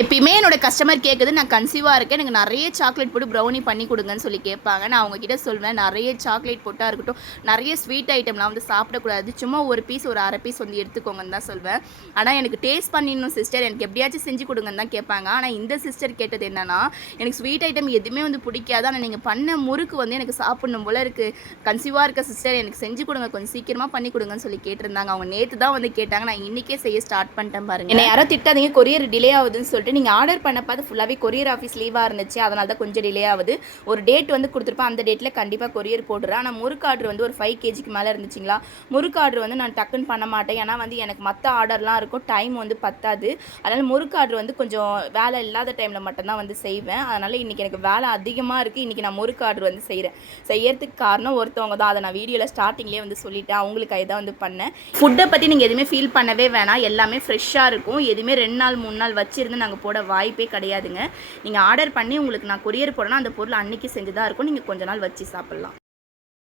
எப்பயுமே என்னோட கஸ்டமர் கேட்குது, நான் கன்சீவாக இருக்கேன், எனக்கு நிறைய சாக்லேட் போட்டு ப்ரௌனி பண்ணி கொடுங்கன்னு சொல்லி கேட்பாங்க. நான் அவங்ககிட்ட சொல்வேன், நிறைய சாக்லேட் போட்டா இருக்கட்டும், நிறைய ஸ்வீட் ஐட்டம்லாம் வந்து சாப்பிடக்கூடாது, சும்மா ஒரு பீஸ் ஒரு அரை பீஸ் வந்து எடுத்துக்கோங்கன்னு தான் சொல்வேன். ஆனால் எனக்கு டேஸ்ட் பண்ணிடணும் சிஸ்டர், எனக்கு எப்படியாச்சும் செஞ்சு கொடுங்கன்னு தான் கேட்பாங்க. ஆனால் இந்த சிஸ்டர் கேட்டது என்னன்னா, எனக்கு ஸ்வீட் ஐட்டம் எதுவுமே வந்து பிடிக்காது, ஆனால் நீங்கள் பண்ண முறுக்கு வந்து எனக்கு சாப்பிடணும் போல இருக்குது, கன்சீவாக இருக்க சிஸ்டர் எனக்கு செஞ்சு கொடுங்க, கொஞ்சம் சீக்கிரமாக பண்ணி கொடுங்கன்னு சொல்லி கேட்டிருந்தாங்க. அவங்க நேற்று தான் வந்து கேட்டாங்க, நான் இன்றைக்கே செய்ய ஸ்டார்ட் பண்ணிட்டேன் பாருங்கள். என்னை யாரோ திட்டாதீங்க, கொரியர் டிலே ஆகுதுன்னு சொல்லிட்டு. நீங்கள் ஆர்டர் பண்ண பார்த்து ஃபுல்லாகவே கொரியர் ஆஃபீஸ் லீவாக இருந்துச்சு, அதனால தான் கொஞ்சம் டிலே ஆகுது. ஒரு டேட் வந்து கொடுத்துருப்பேன், அந்த டேட்டில் கண்டிப்பாக கொரியர் போடுறேன். ஆனால் முறுக்கு ஆர்டர் வந்து ஒரு 5 kgக்கு மேலே இருந்துச்சுங்களா. முறுக்கு ஆர்டர் வந்து நான் டக்குன்னு பண்ண மாட்டேன், ஏன்னா வந்து எனக்கு மற்ற ஆர்டர்லாம் இருக்கும், டைம் வந்து பத்தாது. அதனால் முறுக்கு ஆர்டர் வந்து கொஞ்சம் வேலை இல்லாத டைமில் மட்டும்தான் வந்து செய்வேன். அதனால் இன்றைக்கி எனக்கு வேலை அதிகமாக இருக்குது, இன்றைக்கி நான் முறுக்கு ஆர்டர் வந்து செய்யறதுக்கு காரணம் ஒருத்தவங்க தான். அதை நான் வீடியோவில் ஸ்டார்டிங்லேயே வந்து சொல்லிட்டேன், அவங்களுக்கு இதான் வந்து பண்ணேன். ஃபுட்டை பற்றி நீங்கள் எதுவுமே ஃபீல் பண்ணவே வேணாம், எல்லாமே ஃப்ரெஷ்ஷாக இருக்கும், எதுவுமே 2 நாள் 3 நாள் வச்சுருந்து நாங்கள் போட வாய்ப்பே கிடையாதுங்க. நீங்கள் ஆர்டர் பண்ணி உங்களுக்கு நான் கொரியர் போடணும், அந்த பொருள் அன்றைக்கி செஞ்சு தான் இருக்கும், நீங்கள் கொஞ்ச நாள் வச்சு சாப்பிட்லாம்.